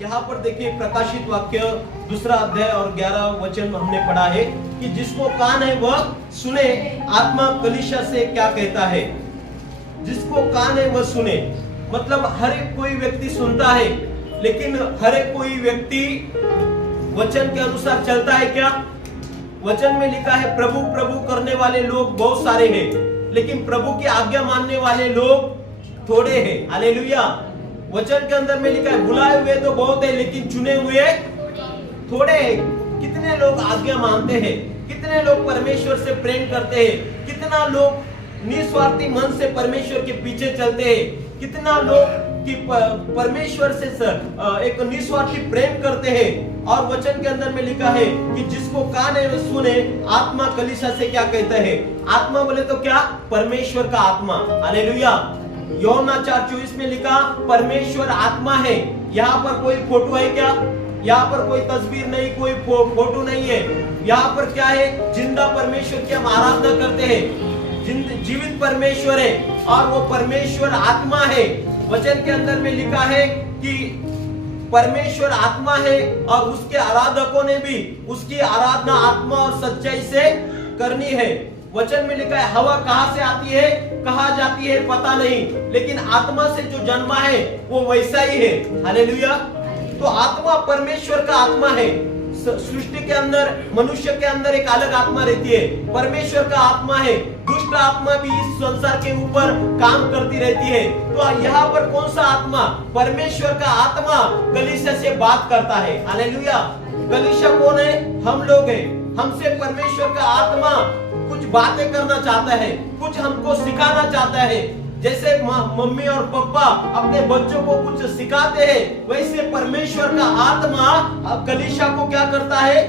यहाँ पर देखिए प्रकाशित वाक्य 2 अध्याय और 11 वचन हमने पढ़ा है कि जिसको कान है वह सुने, आत्मा कलीसिया से क्या कहता है। जिसको कान है वह सुने, मतलब हर एक कोई व्यक्ति सुनता है, लेकिन हर एक कोई व्यक्ति वचन के अनुसार चलता है क्या? वचन में लिखा है प्रभु प्रभु करने वाले लोग बहुत सारे हैं, लेकिन प्रभु की आज्ञा मानने वाले लोग थोड़े हैं। हालेलुया। वचन के अंदर में लिखा है बुलाए हुए तो बहुत है, लेकिन चुने हुए थोड़े हैं। कितने लोग आज्ञा मानते हैं, कितने लोग परमेश्वर से प्रेम करते हैं, कितना लोग निस्वार्थी मन से परमेश्वर के पीछे चलते हैं, कितना लोग कि परमेश्वर से एक निस्वार्थी प्रेम करते हैं। और वचन के अंदर में लिखा है कि जिसको कान है वह सुने, आत्मा कलीसिया से क्या कहता है। आत्मा बोले तो क्या? परमेश्वर का आत्मा। हालेलुया। यूहन्ना 4:24 में लिखा परमेश्वर आत्मा है। यहाँ पर कोई फोटो है क्या? यहाँ पर कोई तस्वीर नहीं, कोई फोटो नहीं है। यहाँ पर क्या है? जिंदा परमेश्वर की हम आराधना करते हैं। जीवित परमेश्वर है और वो परमेश्वर आत्मा है। वचन के अंदर में लिखा है कि परमेश्वर आत्मा है और उसके आराधकों ने भी उसकी आराधना आत्मा और सच्चाई से करनी है। वचन में लिखा है हवा कहां से आती है, कहां जाती है पता नहीं, लेकिन आत्मा से जो जन्मा है वो वैसा ही है। हालेलुया। तो आत्मा परमेश्वर का आत्मा है। सृष्टि के अंदर, मनुष्य के अंदर एक अलग आत्मा रहती है, परमेश्वर का आत्मा है। दुष्ट आत्मा भी इस संसार के ऊपर काम करती रहती है। तो यहाँ पर कौन सा आत्मा? परमेश्वर का आत्मा कलीसिया से बात करता है। हालेलुया। कलीसिया कौन है? हम लोग हैं। हमसे परमेश्वर का आत्मा कुछ बातें करना चाहता है, कुछ हमको सिखाना चाहता है। जैसे मम्मी और पापा अपने बच्चों को कुछ सिखाते हैं, वैसे परमेश्वर का आत्मा कलीसिया को क्या करता है?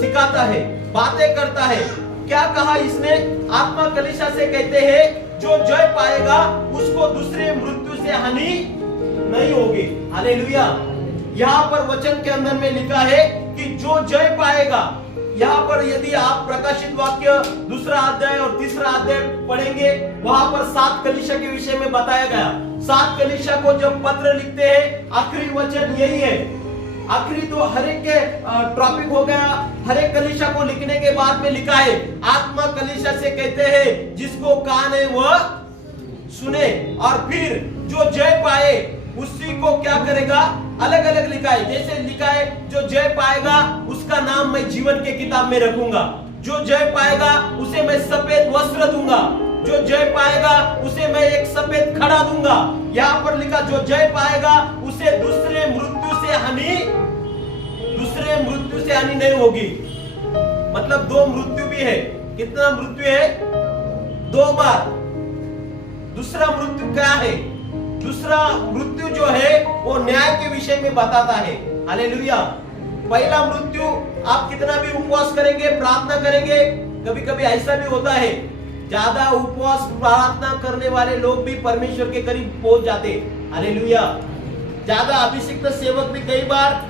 सिखाता है, बातें करता है। क्या कहा इसने? आत्मा कलीसिया से कहते हैं जो जय पाएगा उसको दूसरे मृत्यु से हानि नहीं होगी। हालेलुया। यहाँ पर वचन के अंदर में लिखा है कि जो जय पाएगा। यहाँ पर यदि आप प्रकाशित वाक्य 2 अध्याय और 3 अध्याय पढ़ेंगे, वहां पर 7 कलीसिया के विषय में बताया गया। 7 कलीसिया को जब पत्र लिखते हैं, आखिरी वचन यही है। आखिरी तो हर एक के टॉपिक हो गया। हर एक कलीसिया को लिखने के बाद में लिखा है आत्मा कलीसिया से कहते हैं जिसको कान है वह सुने, और फिर जो जय पाए उसी को क्या करेगा? अलग अलग लिखा है। जैसे लिखा है जो जय पाएगा उसका नाम मैं जीवन के किताब में रखूंगा, जो जय पाएगा उसे मैं सफेद वस्त्र दूंगा, जो जय पाएगा उसे मैं एक सफेद खड़ा दूंगा। यहाँ पर लिखा जो जय पाएगा उसे दूसरे मृत्यु से हानि नहीं होगी। मतलब 2 मृत्यु भी है। कितना मृत्यु है? 2 बार। दूसरा मृत्यु क्या है? दूसरा मृत्यु जो है वो न्याय के विषय में बताता है। हालेलुया। पहला मृत्यु आप कितना भी उपवास करेंगे, प्रार्थना करेंगे, कभी कभी ऐसा भी होता है ज्यादा उपवास प्रार्थना करने वाले लोग भी परमेश्वर के करीब पहुंच जाते। हालेलुया। ज्यादा अभिषिक्त सेवक भी कई बार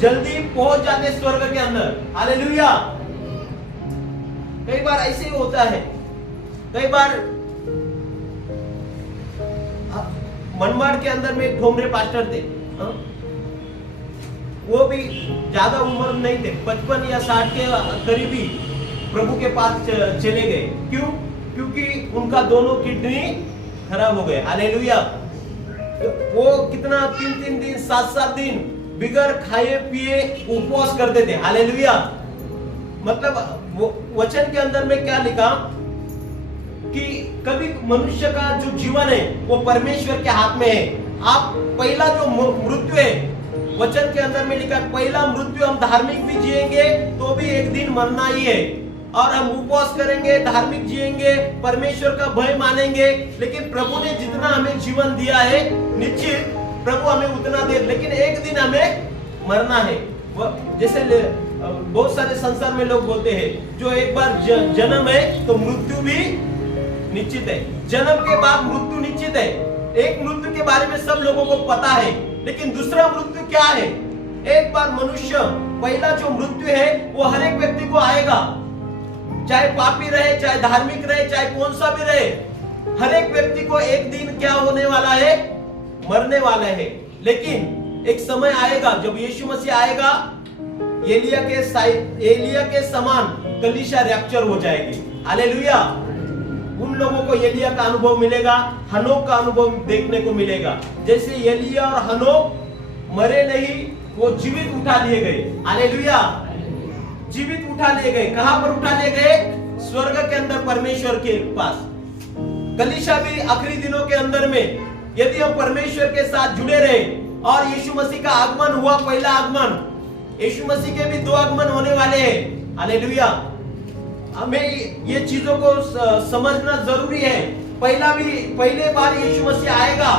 जल्दी पहुंच जाते स्वर्ग के अंदर। हालेलुया। कई बार ऐसे ही होता है। कई बार मनमाड़ के अंदर में ठोमरे पास्टर थे, वो भी ज्यादा उम्र नहीं थे, 55 या 60 के करीबी प्रभु के पास चले गए। क्यों? क्योंकि उनका दोनों किडनी खराब हो गए। हालेलुया। वो कितना 3-3 दिन 7-7 दिन बिगर खाए पिए उपवास करते थे। हालेलुया। मतलब वचन के अंदर में क्या लिखा कि कभी मनुष्य का जो जीवन है वो परमेश्वर के हाथ में है। आप पहला जो मृत्यु है, वचन के अंदर में लिखा है पहला मृत्यु हम धार्मिक भी जिएंगे तो भी एक दिन मरना ही है, और हम उपवास करेंगे, धार्मिक जिएंगे, परमेश्वर का भय मानेंगे, लेकिन प्रभु ने जितना हमें जीवन दिया है निश्चित प्रभु हमें उतना दे, लेकिन एक दिन हमें मरना है। जैसे बहुत सारे संसार में लोग बोलते हैं जो एक बार जन्म है तो मृत्यु भी निश्चित है, जन्म के बाद मृत्यु निश्चित है। एक मृत्यु के बारे में सब लोगों को पता है, लेकिन दूसरा मृत्यु क्या है? एक बार मनुष्य, पहला जो मृत्यु है वो हर एक व्यक्ति को आएगा, चाहे पापी रहे, चाहे धार्मिक रहे, चाहे कौन सा भी रहे, हर एक व्यक्ति को एक दिन क्या होने वाला है? मरने वाला है। लेकिन एक समय आएगा जब यीशु मसीह आएगा, एलिया के समान कलीसिया रैप्चर हो जाएगी। हालेलुया। उन लोगों को एलिया का अनुभव मिलेगा, हनोक का अनुभव देखने को मिलेगा। जैसे एलिया और हनोक मरे नहीं, वो जीवित उठा लिए गए। हालेलुया। जीवित उठा लिए गए। कहां पर उठा लिए गए? स्वर्ग के अंदर, परमेश्वर के पास। कलीसिया भी आखिरी दिनों के अंदर में यदि हम परमेश्वर के साथ जुड़े रहे और यीशु मसीह का आगमन हुआ, पहला आगमन, यीशु मसीह के भी 2 आगमन होने वाले हैं। हालेलुया। हमें ये चीजों को समझना जरूरी है। पहले बार यीशु मसीह आएगा,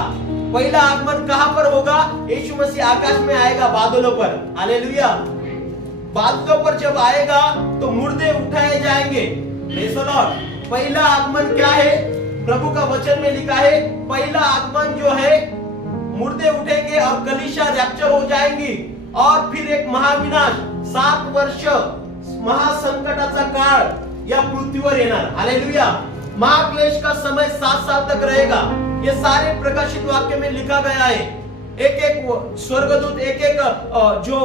पहला आगमन कहां पर होगा? यीशु मसीह आकाश में आएगा, बादलों पर। हालेलुया। बादलों पर जब आएगा तो मुर्दे उठाए जाएंगे। Praise the Lord. पहला आगमन क्या है? प्रभु का वचन में लिखा है, पहला आगमन जो है, मुर्दे उठेंगे और कलीसिया रैप्चर हो जाएंगी और फिर एक महाविनाश, 7 वर्ष महासंकटाचा काळ या पृथ्वीवर येणार। हालेलुया। महाक्लेश का समय 7 साल तक रहेगा। ये सारे प्रकाशित वाक्य में लिखा गया है। एक एक स्वर्गदूत एक एक जो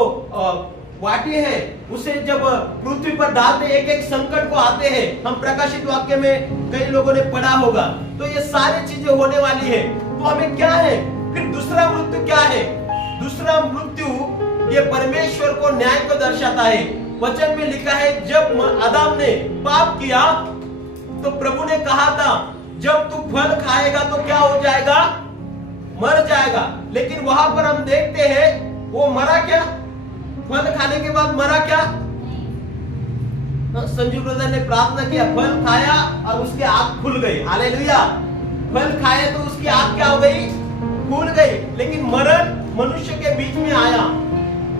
वाटी है उसे जब पृथ्वी पर डालते, एक एक संकट को आते हैं। हम प्रकाशित वाक्य में कई लोगों ने पढ़ा होगा। तो ये सारी चीजें होने वाली है। तो हमें क्या है? फिर दूसरा मृत्यु क्या है? दूसरा मृत्यु ये परमेश्वर को, न्याय को दर्शाता है। वचन में लिखा है, जब आदम ने पाप किया तो प्रभु ने कहा था, जब तू फल खाएगा तो क्या हो जाएगा? मर जाएगा। लेकिन वहां पर हम देखते हैं वो मरा क्या? फल खाने के बाद मरा क्या? संजू ब्रदर ने प्रार्थना किया, फल खाया और उसकी आंख खुल गई। हालेलुया। फल खाया तो उसकी आंख क्या हो गई? खुल गई। लेकिन मरण मनुष्य के बीच में आया।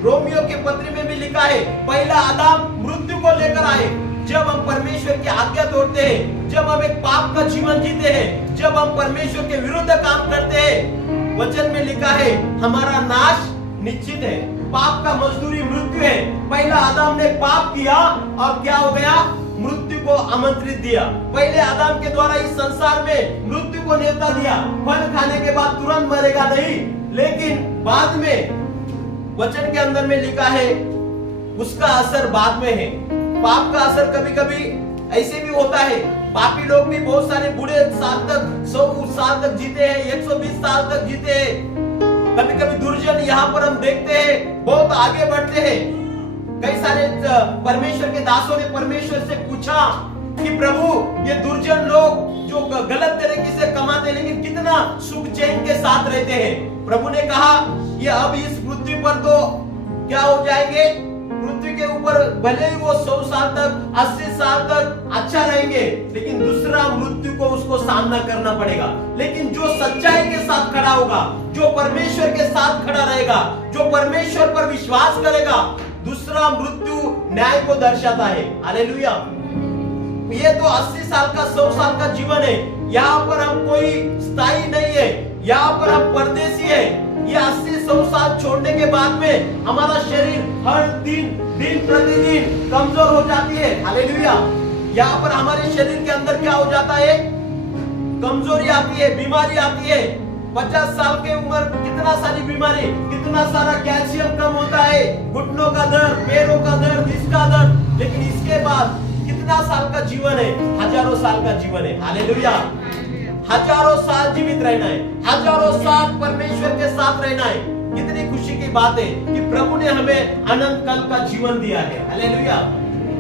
रोमियो के पत्र में भी लिखा है, पहला आदम मृत्यु को लेकर आए। जब हम परमेश्वर की आज्ञा तोड़ते हैं, जब हम एक पाप का जीवन जीते हैं, जब हम परमेश्वर के विरुद्ध काम करते हैं, वचन में लिखा है हमारा नाश निश्चित है। पाप का मजदूरी मृत्यु है। पहला आदम ने पाप किया और क्या हो गया? मृत्यु को आमंत्रित दिया। पहले आदम के द्वारा इस संसार में मृत्यु को न्योता दिया। फल खाने के बाद तुरंत मरेगा नहीं, लेकिन बाद में वचन के अंदर में लिखा है उसका असर बाद में है। पाप का असर कभी कभी ऐसे भी होता है। पापी लोग भी बहुत सारे बूढ़े साल तक, 100 साल तक जीते हैं, 120 साल तक जीते हैं। कभी कभी दुर्जन यहाँ पर हम देखते हैं बहुत आगे बढ़ते हैं। कई सारे परमेश्वर के दासों ने परमेश्वर से पूछा कि प्रभु, ये दुर्जन लोग जो गलत तरीके से कमाते लेकिन कितना सुख चैन के साथ रहते हैं। प्रभु ने कहा ये अब इस पृथ्वी पर तो क्या हो जाएंगे? पृथ्वी के ऊपर भले ही वो 100 साल तक, 80 साल तक अच्छा रहेंगे, लेकिन दूसरा मृत्यु को उसको सामना करना पड़ेगा। लेकिन जो सच्चाई के साथ खड़ा होगा, जो परमेश्वर के साथ खड़ा रहेगा, जो परमेश्वर पर विश्वास करेगा, दूसरा मृत्यु न्याय को दर्शाता है। हालेलुया। ये तो 80 साल का, 100 साल का जीवन है। यहाँ पर हम कोई स्थायी नहीं है, यहाँ पर हम परदेसी है। ये 80-100 साल छोड़ने के बाद में हमारा शरीर हर दिन प्रतिदिन कमजोर हो जाती है। हालेलुया। यहाँ पर हमारे शरीर के अंदर क्या हो जाता है? कमजोरी आती है, बीमारी आती है। 50 साल के उम्र कितना सारी बीमारी, कितना सारा कैल्शियम कम होता है, घुटनों का दर्द, पैरों का दर्द, इसका दर्द। लेकिन इसके बाद कितना साल का जीवन है? हजारों साल का जीवन है। हालेलुया। हजारों साल जीवित रहना है, हजारों साल परमेश्वर के साथ रहना है। कितनी खुशी की बात है कि प्रभु ने हमें अनंत काल का जीवन दिया है। हालेलुया।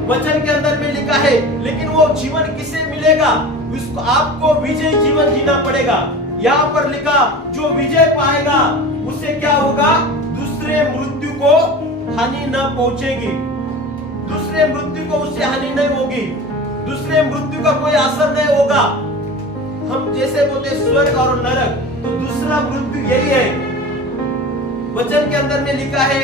वचन के अंदर में लिखा है, लेकिन वो जीवन किसे मिलेगा? उसको आपको विजय जीवन जीना पड़ेगा। यहाँ पर लिखा, जो विजय पाएगा उसे क्या होगा? दूसरे मृत्यु को हानि न पहुंचेगी। दूसरे मृत्यु को उससे हानि नहीं होगी, दूसरे मृत्यु का कोई असर नहीं होगा। हम जैसे बोलते स्वर्ग और नरक, तो दूसरा मृत्यु यही है। वचन के अंदर में लिखा है,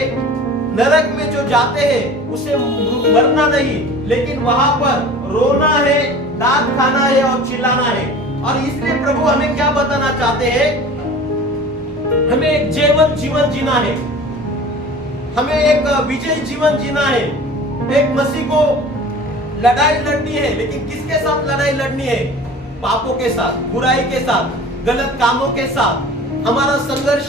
नरक में जो जाते हैं उसे मरना नहीं, लेकिन वहां पर रोना है, दांत खाना है और चिल्लाना है। और इसलिए प्रभु हमें क्या बताना चाहते हैं? हमें एक जीवन जीना है, हमें एक विजय जीवन जीना है। एक मसीह को लड़ाई लड़नी है, लेकिन किसके साथ लड़ाई लड़नी है? पापों के साथ, बुराई के साथ, गलत कामों के साथ। हमारा संघर्ष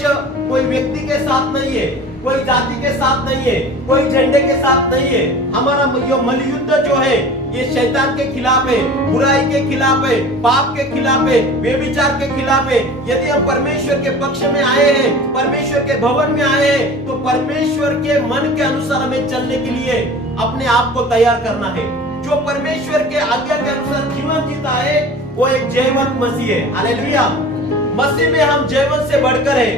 कोई व्यक्ति के साथ नहीं है, कोई जाति के साथ नहीं है, कोई झंडे के साथ नहीं है। हमारा ये मलयुद्ध जो है ये शैतान के खिलाफ है, बुराई के खिलाफ है, पाप के खिलाफ है, व्यभिचार के खिलाफ है। यदि हम परमेश्वर के पक्ष में आए हैं, परमेश्वर के भवन में आए हैं, तो परमेश्वर के मन के अनुसार हमें चलने के लिए अपने आप को तैयार करना है। जो परमेश्वर के आज्ञा के अनुसार जीवन जीता है वो एक जयवंत मसीह है। हालेलुया। मसीह में हम जयवंत से बढ़कर है,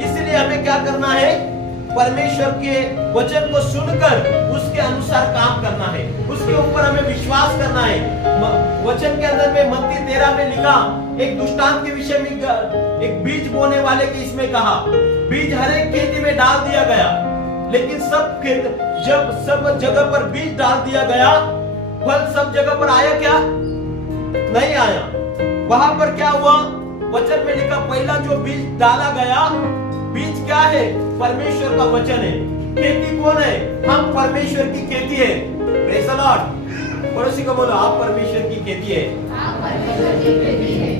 इसलिए हमें क्या करना है? परमेश्वर के वचन को सुनकर उसके अनुसार काम करना है, उसके ऊपर हमें विश्वास करना है। वचन के अंदर में मत्ती 13 में लिखा एक दृष्टांत के विषय में, एक बीज बोने वाले के इसमें कहा, बीज हर एक खेती में डाल दिया गया, लेकिन जब सब जगह पर बीज डाल दिया गया, फल सब जगह पर आया क्या? नहीं आया। वहां पर क्या हुआ? वचन में लिखा पहला जो बीज डाला गया, बीज क्या है? परमेश्वर का वचन है। खेती कौन है? हम परमेश्वर की खेती है। Praise the Lord. पड़ोसी को बोलो, आप परमेश्वर की खेती है। आप परमेश्वर की खेती है।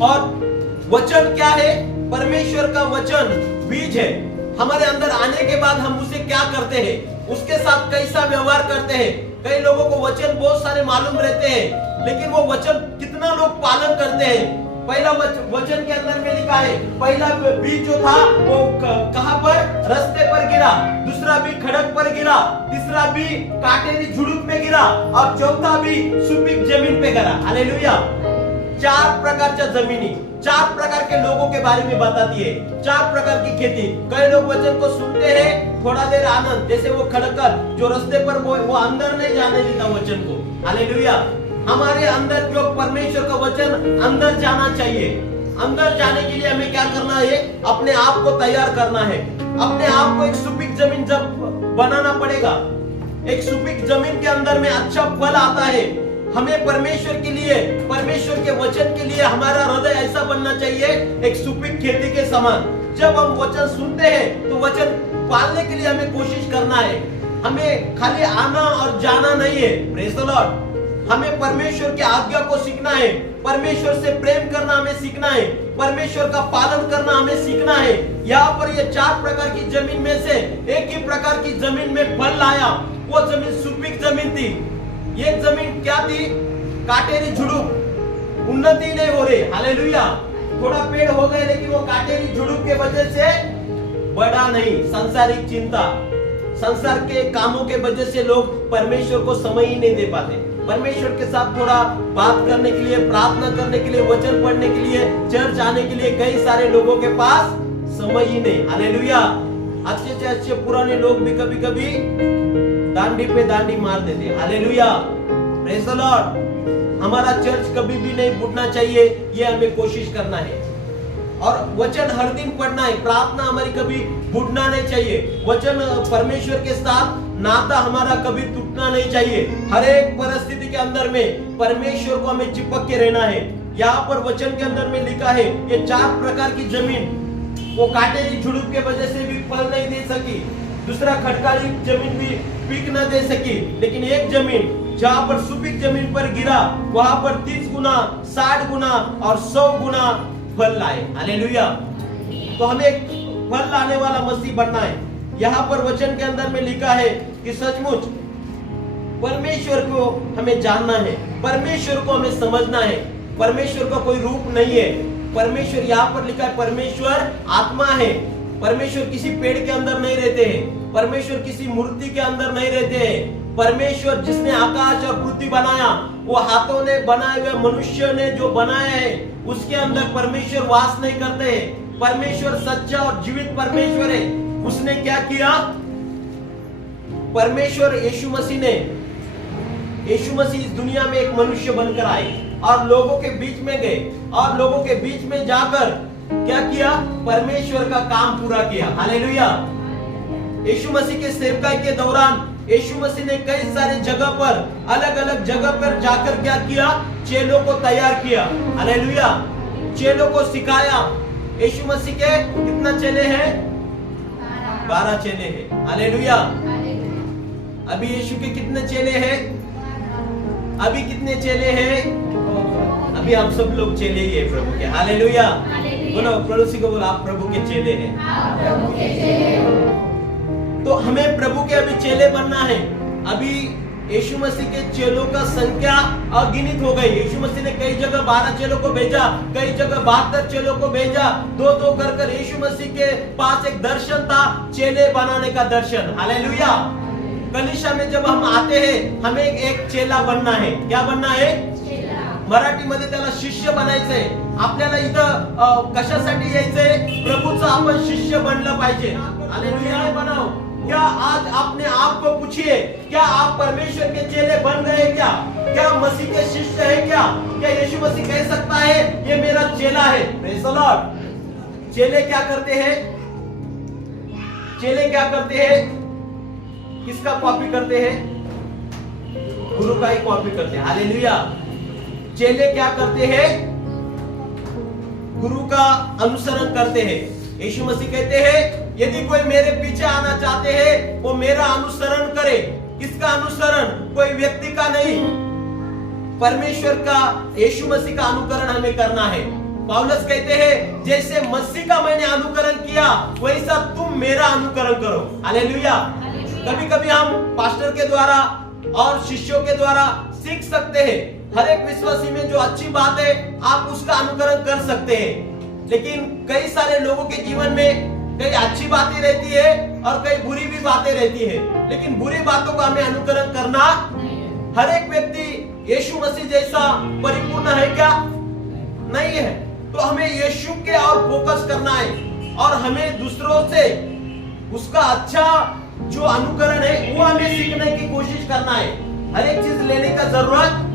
और वचन क्या है? परमेश्वर का वचन बीज है। हमारे अंदर आने के बाद हम उसे क्या करते हैं, उसके साथ कैसा व्यवहार करते हैं। कई लोगों को वचन बहुत सारे मालूम रहते हैं, लेकिन वो वचन कितना लोग पालन करते हैं। पहला वचन के अंदर में लिखा है, पहला बीज जो था वो कहां पर? रास्ते पर गिरा, दूसरा बीज खड़क पर गिरा, तीसरा बीज काटेरी झुड़ुप में गिरा, और चौथा बीज सुपीक जमीन पे गिरा। हालेलुया। 4 प्रकारच्या जमिनी, 4 प्रकार के लोगों के बारे में बताती है, 4 प्रकार की खेती। कई लोग वचन को सुनते हैं, थोड़ा देर आनंद, जैसे वो खड़कर जो रास्ते पर वो अंदर नहीं जाने देता वचन को। हालेलुया। हमारे अंदर जो परमेश्वर का वचन अंदर जाना चाहिए। अंदर जाने के लिए हमें क्या करना है? अपने आप को तैयार करना है। अपने आप को एक सुपीक जमीन जब बनाना पड़ेगा। एक सुपीक जमीन के अंदर में अच्छा फल आता है। हमें परमेश्वर के लिए, परमेश्वर के वचन के लिए हमारा हृदय ऐसा बनना चाहिए, एक सुपीक खेती के समान। जब हम वचन सुनते हैं तो वचन पालने के लिए हमें कोशिश करना है। हमें खाली आना और जाना नहीं है। Praise the Lord. हमें परमेश्वर की आज्ञा को सीखना है, परमेश्वर से प्रेम करना हमें सीखना है, परमेश्वर का पालन करना हमें सीखना है। यहाँ पर ये 4 प्रकार की जमीन में से एक ही प्रकार की जमीन में फल लाया। वो जमीन सुपीक जमीन थी। ये जमीन क्या थी? काटेरी झुड़ुप। उन्नति नहीं हो रही। हालेलुया। थोड़ा पेड़ हो गए, लेकिन वो काटेरी झुड़ुप के वजह से बढ़ा नहीं। सांसारिक चिंता, संसार के कामों के वजह से लोग परमेश्वर को समय ही नहीं दे पाते। परमेश्वर के साथ थोड़ा बात करने के लिए, प्रार्थना करने के लिए, वचन पढ़ने के लिए, चर्च आने के लिए कई सारे लोगों के पास समय ही नहीं। हालेलुया। अच्छे से अच्छे पुराने लोग भी कभी कभी दांडी पे दांडी मार देते। हालेलुया। Praise the Lord. हमारा चर्च कभी भी नहीं फूटना चाहिए, ये हमें कोशिश करना है। और वचन हर दिन पढ़ना है। प्रार्थना हमारी कभी फूटना नहीं चाहिए। वचन परमेश्वर के साथ नाता हमारा कभी टूटना नहीं चाहिए। हर एक परिस्थिति के अंदर में परमेश्वर को हमें चिपक के रहना है। यहाँ पर वचन के अंदर में लिखा है, ये 4 प्रकार की जमीन, वो काटेरी झुड़ुप के वजह से भी फल नहीं दे सकी, दूसरा खटकाली जमीन भी पीक न दे सकी, लेकिन एक जमीन जहाँ पर सुपीक जमीन पर गिरा, वहां पर 30 गुना, 60 गुना और 100 गुना फल लाए। हालेलुया। तो हमें एक फल लाने वाला मसीह बनना है। यहाँ पर वचन के अंदर में लिखा है कि सचमुच परमेश्वर को हमें जानना है, परमेश्वर को हमें समझना है। परमेश्वर का कोई रूप नहीं है। परमेश्वर, यहाँ पर लिखा है परमेश्वर आत्मा है। परमेश्वर किसी पेड़ के अंदर नहीं रहते हैं, परमेश्वर किसी मूर्ति के अंदर नहीं रहते हैं। परमेश्वर जिसने आकाश और पृथ्वी बनाया, वो हाथों ने बनाए हुए मनुष्य ने जो बनाया है, उसके अंदर परमेश्वर वास नहीं करते हैं। परमेश्वर सच्चा और जीवित परमेश्वर है। उसने क्या किया? परमेश्वर यीशु मसीह इस दुनिया में एक मनुष्य बनकर आए और लोगों के बीच में गए और लोगों के बीच में जाकर क्या किया? परमेश्वर का काम पूरा किया। हालेलुया। यीशु मसीह के सेवकाई के दौरान यीशु मसीह ने कई सारे जगह पर, अलग अलग जगह पर जाकर क्या किया? चेलों को तैयार किया। हालेलुया। चेलों को सिखाया। यीशु मसीह के कितना चेले हैं? 12 चेले हैं। हालेलुया। अभी यीशु के कितने चेले हैं? अभी कितने चेले हैं? अभी हम सब लोग चेले ही है प्रभु के। हालेलुया। बोलो पड़ोसी को, बोलो आप प्रभु के चेले हैं। आप प्रभु के चेले हो। तो हमें प्रभु के अभी चेले बनना है। अभी यीशु मसीह के चेलों का संख्या अगिनित हो गई। यीशु मसीह ने कई जगह 12 चेलों को भेजा, कई जगह 72 चेलों को भेजा। दो दो कर यीशु मसीह के पास एक दर्शन था, चेले बनाने का दर्शन। हालेलुया। कलीसिया में जब हम आते हैं, हमें एक चेला बनना है। क्या बनना है? मराठीमध्ये त्याला शिष्य बनायचंय। आपल्याला इथं कशासाठी यायचंय? प्रभूचं आपण शिष्य बनलं पाहिजे। हालेलुया। बनाओ। क्या आज अपने आप को पूछिए, क्या आप परमेश्वर के चेले बन गए? क्या मसीह के शिष्य हैं? क्या यीशु मसीह कह सकता है ये मेरा चेला है? Praise the Lord. चेले क्या करते हैं? चेले क्या करते हैं? किसका कॉपी करते हैं? गुरु का ही कॉपी करते हैं। हालेलुया। चेले क्या करते हैं? गुरु का अनुसरण करते हैं। यीशु मसीह कहते हैं यदि कोई मेरे पीछे आना चाहते हैं वो मेरा अनुसरण करे। किसका अनुसरण? कोई व्यक्ति का नहीं, परमेश्वर का, यीशु मसीह का अनुकरण हमें करना है। पौलुस कहते हैं जैसे मसीह का मैंने अनुकरण किया वैसा तुम मेरा अनुकरण करो। हालेलुया। कभी कभी हम पास्टर के द्वारा और शिष्यों के द्वारा सीख सकते हैं। हर एक विश्वासी में जो अच्छी बात है आप उसका अनुकरण कर सकते हैं, लेकिन कई सारे लोगों के जीवन में कई अच्छी बातें रहती है और कई बुरी भी बातें रहती है, लेकिन बुरी बातों का हमें अनुकरण करना। हर एक व्यक्ति यीशु मसीह जैसा परिपूर्ण है क्या? नहीं है। तो हमें यीशु के और फोकस करना है और हमें दूसरों से उसका अच्छा जो अनुकरण है वो हमें सीखने की कोशिश करना है। हर एक चीज लेने का जरूरत,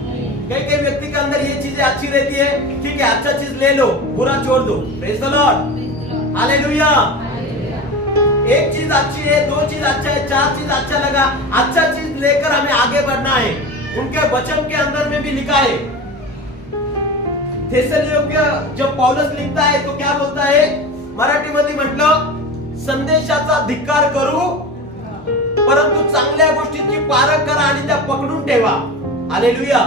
कई व्यक्ति के अंदर ये चीजें अच्छी रहती है, ठीक है अच्छा चीज ले लो, बुरा छोड़ दो। Praise the lord. हालेलुया। एक चीज अच्छी है, दो चीज अच्छा है, चार चीज अच्छा लगा, अच्छा चीज लेकर हमें आगे बढ़ना है। उनके वचन के अंदर में भी लिखा है, थेसलोनिके जब पौलुस लिखता है तो क्या बोलता है? मराठीमध्ये म्हटलं संदेशाचा धिक्कार करू परंतु चांगल्या गोष्टीची पारख करा आणि त्या पकडून ठेवा। हालेलुया।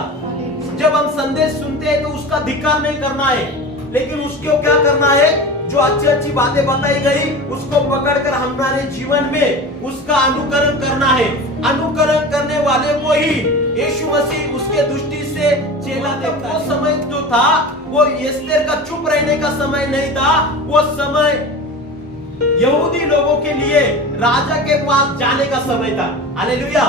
जब हम संदेश सुनते हैं तो उसका धिक्कार नहीं करना है, लेकिन उसको क्या करना है? जो अच्छी अच्छी बातें बताई गई उसको पकड़कर हमारे जीवन में उसका अनुकरण करना है। अनुकरण करने वाले को ही यीशु मसीह उसके दृष्टि से चेला देखता है। वो समय जो था वो एस्तेर का चुप रहने का समय नहीं था, वो समय यहूदी लोगों के लिए राजा के पास जाने का समय था। हालेलुया।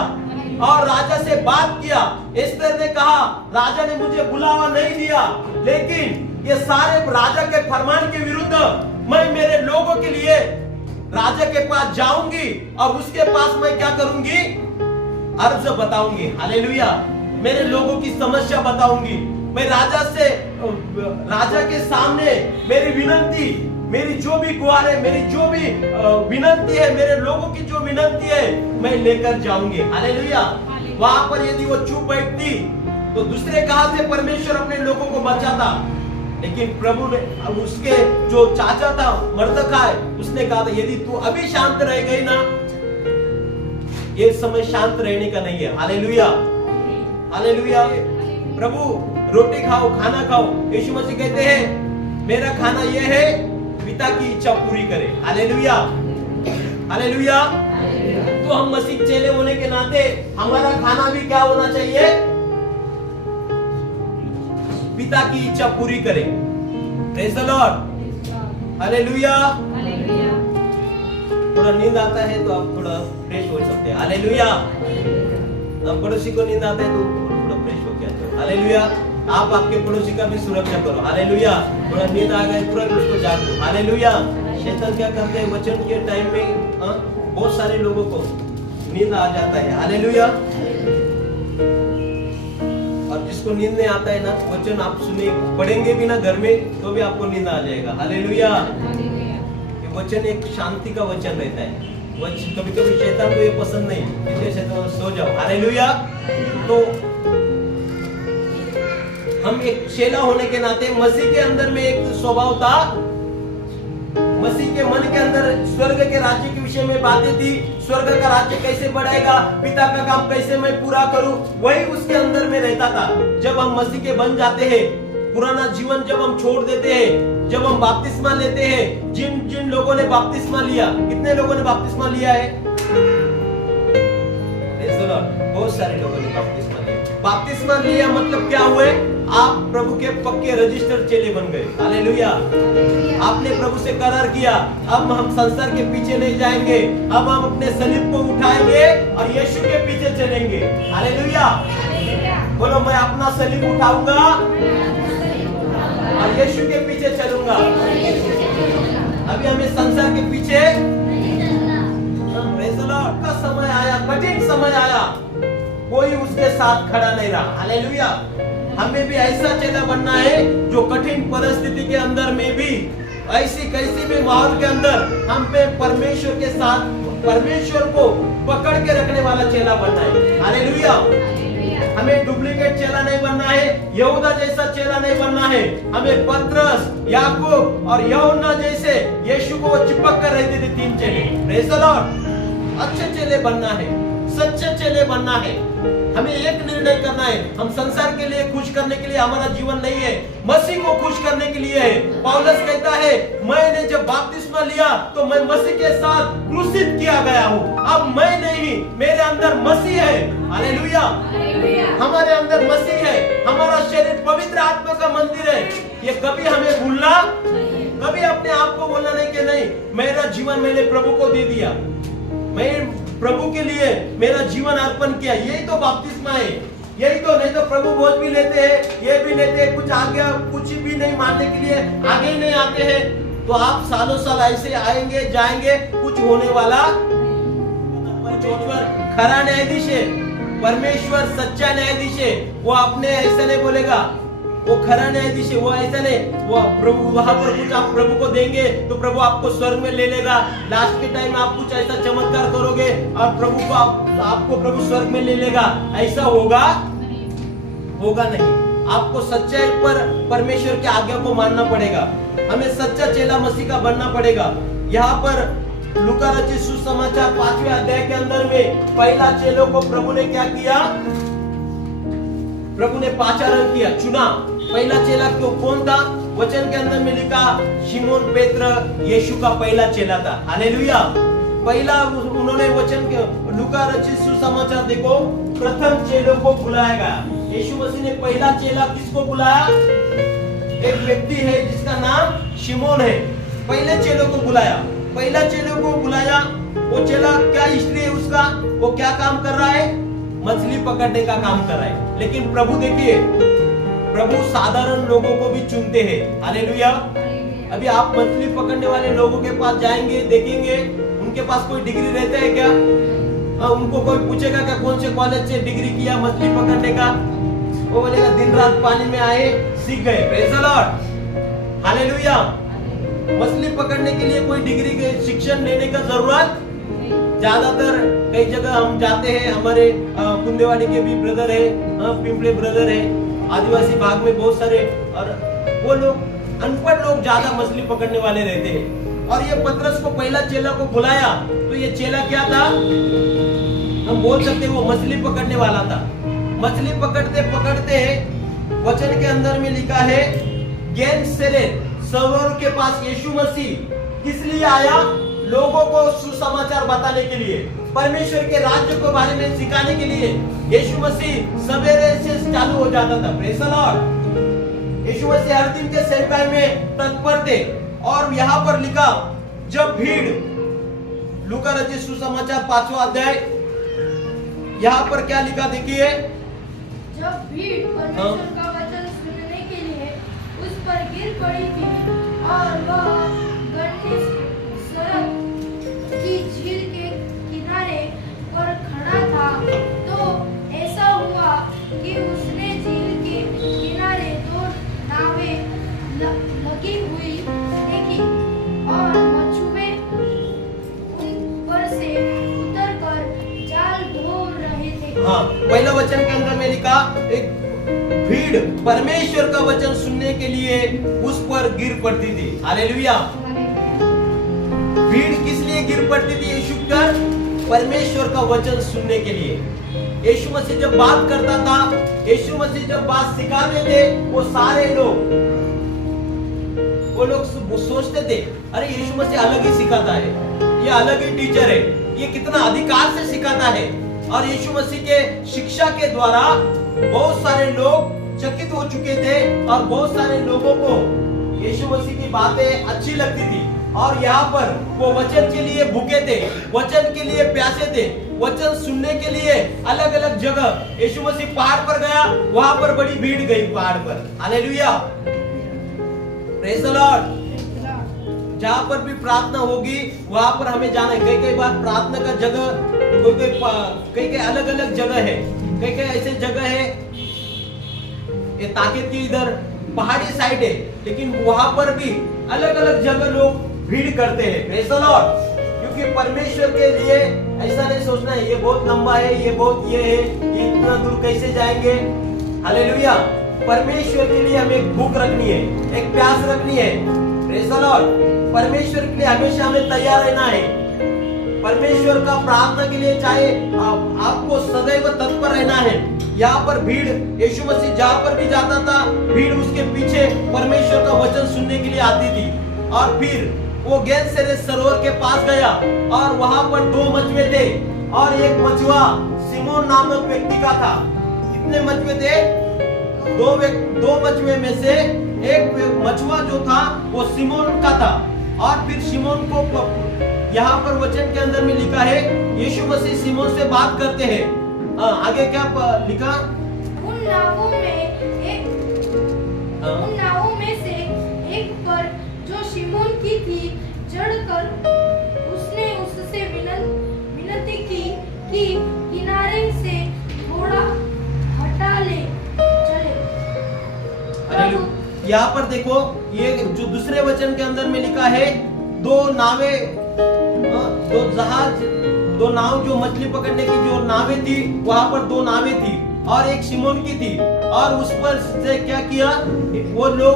और राजा से बात किया। एस्तेर ने कहा राजा ने मुझे बुलावा नहीं दिया, लेकिन ये सारे राजा के फरमान के विरुद्ध मैं मेरे लोगों के लिए राजा के पास जाऊंगी और उसके पास मैं क्या करूंगी? अर्ज बताऊंगी। हालेलुया। मेरे लोगों की समस्या बताऊंगी। मैं राजा के सामने मेरी विनंती, मेरी जो भी गुहार है, मेरी जो भी विनंती है, मेरे लोगों की जो विनंती है मैं लेकर जाऊंगी। हालेलुया। वहां पर यदि वो चुप बैठती तो दूसरे कहां से परमेश्वर अपने लोगों को बचाता? लेकिन प्रभु ने, उसके जो चाचा था मर्दखाय, उसने कहा था यदि तू अभी शांत रह गई ना, ये समय शांत रहने का नहीं है। हालेलुया। हालेलुया। प्रभु रोटी खाओ, खाना खाओ। यीशु मसीह कहते हैं मेरा खाना यह है पिता की इच्छा पूरी करे। हालेलुया। हालेलुया। तो हम मसीह चेले होने के नाते हमारा खाना भी क्या होना चाहिए? पिता की इच्छा पूरी करे। Praise the lord. हालेलुया। थोड़ा नींद आता है तो आप थोड़ा फ्रेश हो सकते हैं। हालेलुया। अब पड़ोसी को नींद आता है तो थोड़ा फ्रेश हो गया। हालेलुया। आप आपके पड़ोसी का भी सुरक्षा करो। हालेलुया। थोड़ा नींद आ गए तुरंत उसको जाग दो। हालेलुया। शैतान क्या करते हैं? वचन के टाइम में बहुत सारे लोगों को नींद आ जाता है। हालेलुया। और जिसको नींद नहीं आता है ना, वचन आप सुने पढ़ेंगे भी ना घर में तो भी आपको नींद आ जाएगा। हालेलुया। ये वचन एक शांति का वचन रहता है। कभी कभी शैतान को ये पसंद नहीं, इसलिए शैतान सो जाओ। हालेलुया। तो हम एक चेला होने के नाते मसीह के अंदर में एक स्वभाव था, मसीह के मन के अंदर स्वर्ग के राज्य की विषय में बातें थी, स्वर्ग का राज्य कैसे बढ़ेगा, पिता का काम कैसे मैं पूरा करूं, वही उसके अंदर में रहता था। जब हम मसीह के बन जाते हैं, पुराना जीवन जब हम छोड़ देते हैं, जब हम बपतिस्मा लेते हैं, जिन जिन लोगों ने बपतिस्मा लिया, कितने लोगों ने बपतिस्मा लिया है? बहुत सारे लोगों ने बपतिस्मा लिया। बपतिस्मा लिया मतलब क्या हुए? आप प्रभु के पक्के रजिस्टर चेले बन गए। हालेलुया। आपने प्रभु से करार किया, अब हम संसार के पीछे नहीं जाएंगे, अब हम अपने सलीब को उठाएंगे और यीशु के पीछे चलेंगे। हालेलुया। बोलो, मैं अपना सलीब उठाऊंगा और यीशु के पीछे चलूंगा। अभी हमें संसार के पीछे का समय आया, कठिन समय आया, कोई उसके साथ खड़ा नहीं रहा। हालेलुया। हमें भी ऐसा चेला बनना है जो कठिन परिस्थिति के अंदर में भी, ऐसी कैसी भी माहौल के अंदर हम पे परमेश्वर के साथ, परमेश्वर को पकड़ के रखने वाला चेला बनना है। हालेलुया। हमें डुप्लीकेट चेला नहीं बनना है, यहूदा जैसा चेला नहीं बनना है। हमें पतरस, याकूब और यूहन्ना जैसे यीशु को चिपक कर रहते थे, 3 चेले। Praise the Lord. अच्छे चेले बनना है, सच्चे चेले बनना है। हमें एक निर्णय करना है, हम संसार के लिए खुश करने के लिए हमारा जीवन नहीं है, मसीह को खुश करने के लिए है। पौलुस कहता है, मैंने जब बपतिस्मा लिया तो मैं मसीह के साथ क्रूसित किया गया हूँ। अब मैं नहीं, मेरे अंदर मसीह है। हालेलुया। हमारे अंदर मसीह है, हमारा शरीर पवित्र आत्मा का मंदिर है। ये कभी हमें भूलना, कभी अपने आप को बोलना नहीं कि नहीं, मेरा जीवन मैंने प्रभु को दे दिया, मैं प्रभु के लिए मेरा जीवन अर्पण किया। यही तो बपतिस्मा है, यही तो। नहीं तो प्रभु बोझ भी लेते हैं, ये भी लेते हैं, कुछ आगे कुछ भी नहीं मानने के लिए आगे ही नहीं आते हैं, तो आप सालों साल ऐसे आएंगे जाएंगे, कुछ होने वाला। परमेश्वर खरा न्यायाधीश है, परमेश्वर सच्चा न्यायाधीश है। वो अपने ऐसा नहीं बोलेगा, वो खरा न्यायाधीश है, वो ऐसा नहीं, वो प्रभु वहां पर कुछ आप प्रभु को देंगे तो प्रभु आपको स्वर्ग में ले लेगा। लास्ट के टाइम आप कुछ ऐसा चमत्कार करोगे और प्रभु को आपको प्रभु स्वर्ग में ले लेगा। ऐसा होगा नहीं। आपको सच्चाई पर परमेश्वर की आज्ञा को मानना पड़ेगा। हमें सच्चा चेला मसीह का बनना पड़ेगा। यहाँ पर लूका रचित सुसमाचार 5वें अध्याय के अंदर में पहला चेलों को प्रभु ने क्या किया? प्रभु ने पाचारण किया, चुना। पहला चेला क्यों कौन था? वचन के अंदर में लिखा, शिमोन पेत्र यीशु का पहला चेला था। हालेलुया। पहला उन्होंने वचन के लूका रचित सुसमाचार देखो, प्रथम चेलों को बुलाया गया। यीशु मसीह ने पहला चेला किसको बुलाया? एक व्यक्ति है जिसका नाम शिमोन है। पहले चेलों को बुलाया, पहला चेलों को बुलाया। वो चेला क्या हिस्ट्री है उसका? वो क्या काम कर रहा है? मछली पकड़ने का काम कर रहा है। लेकिन प्रभु देखिए, प्रभु साधारण लोगों को भी चुनते हैं। हालेलुया। अभी आप मछली पकड़ने वाले लोगों के पास जाएंगे, देखेंगे उनके पास कोई डिग्री रहता है क्या? उनको कोई पूछेगा क्या कौन से कॉलेज से डिग्री किया मछली पकड़ने का? वो बोलेगा दिन रात पानी में आए, सीख गए। Praise the lord. हालेलुया। मछली पकड़ने के लिए कोई डिग्री के शिक्षण लेने का जरूरत। ज्यादातर कई जगह हम जाते हैं, हमारे कुंदेवाड़ी के भी ब्रदर है, पिंपले ब्रदर है, आदिवासी भाग में बहुत सारे, और वो लोग अनपढ़ लोग ज्यादा मछली पकड़ने वाले रहते हैं। और ये पतरस को पहला चेला को बुलाया तो ये चेला क्या था? हम बोल सकते हैं वो मछली पकड़ने वाला था। मछली पकड़ते पकड़ते वचन के अंदर में लिखा है, गेनसेरेत सरोवर के पास यीशु मसीह किस लिए आया? लोगों को सुसमाचार बताने के लिए, परमेश्वर के राज्य के बारे में सिखाने के लिए। यीशु मसीह सवेरे से चालू हो जाता था। Praise the lord. Yeshu Masih हर दिन के सेवकाई में तत्पर थे। और यहाँ पर लिखा, जब भीड़, लूका रचित सुसमाचार 5वां अध्याय, यहाँ पर क्या लिखा देखिए, जब भीड़ परमेश्वर का वचन सुनने के लिए उस पर गिर पड़ी थी और वह गंदी सड़क की झील के किनारे पर खड़ा था, तो ऐसा हुआ कि उसने झील के किनारे 2 नावें लगी हुई देखी और मछुए उन पर से उतरकर जाल धो रहे थे। हाँ, पहला वचन के अंदर में लिखा, एक भीड़ परमेश्वर का वचन सुनने के लिए उस पर गिर पड़ती थी। हालेलुया। भीड़ किस लिए गिर पड़ती थी यीशु पर? परमेश्वर का वचन सुनने के लिए। यीशु मसीह जब बात करता था, यीशु मसीह जब बात सिखाते थे, वो सारे लोग सोचते थे, अरे यीशु मसीह अलग ही सिखाता है, ये अलग ही टीचर है, ये कितना अधिकार से सिखाता है। और यीशु मसीह के शिक्षा के द्वारा बहुत सारे लोग चकित हो चुके थे और बहुत सारे लोगों को यीशु मसीह की बातें अच्छी लगती थी। और यहाँ पर वो वचन के लिए भूखे थे, वचन के लिए प्यासे थे, वचन सुनने के लिए अलग अलग जगह। यीशु मसीह पहाड़ पर गया, वहां पर बड़ी भीड़ गई पहाड़ पर। Hallelujah, praise the Lord. जहाँ पर भी प्रार्थना होगी वहां पर हमें जाना है। कई बार प्रार्थना का जगह कई अलग अलग जगह है, कई ऐसे जगह है, ये ताकत की इधर पहाड़ी साइड है, लेकिन वहां पर भी अलग अलग जगह लोग भीड़ करते हैं। Praise the Lord. क्योंकि परमेश्वर के लिए ऐसा नहीं सोचना है ये बहुत लंबा है, ये बहुत ये है, ये इतना दूर कैसे जाएंगे। हालेलुया। परमेश्वर के लिए हमें एक भूख रखनी है, एक प्यास रखनी है। Praise the Lord. परमेश्वर के लिए हमेशा हमें तैयार रहना है। परमेश्वर का प्रार्थना के लिए चाहे आपको सदैव तत्पर रहना है। यहाँ पर भीड़, यीशु मसीह जहाँ पर भी जाता था, भीड़ उसके पीछे परमेश्वर का वचन सुनने के लिए आती थी। और फिर वो गेनसेरेत सरोवर के पास गया और वहां पर 2 मछुए थे और एक मछुआ सिमोन नामक व्यक्ति का था। कितने मछुए थे? 2 मछुए में से एक मछुआ जो था वो सिमोन का था। और फिर सिमोन को यहाँ पर वचन के अंदर में लिखा है, यीशु मसीह सिमोन से बात करते हैं। आगे क्या लिखा? उन नावों में से एक पर जो सिमोन की थी चढ़कर उसने उससे विनती की कि किनारे से थोड़ा हटा ले चले। यहाँ पर देखो, ये जो दूसरे वचन के अंदर में लिखा है, 2 नावें, 2 जहाज, 2 नाव जो मछली पकड़ने की जो नावें थी, वहां पर 2 नावें थी और एक सिमोन की थी। और उस पर से क्या किया, वो लोग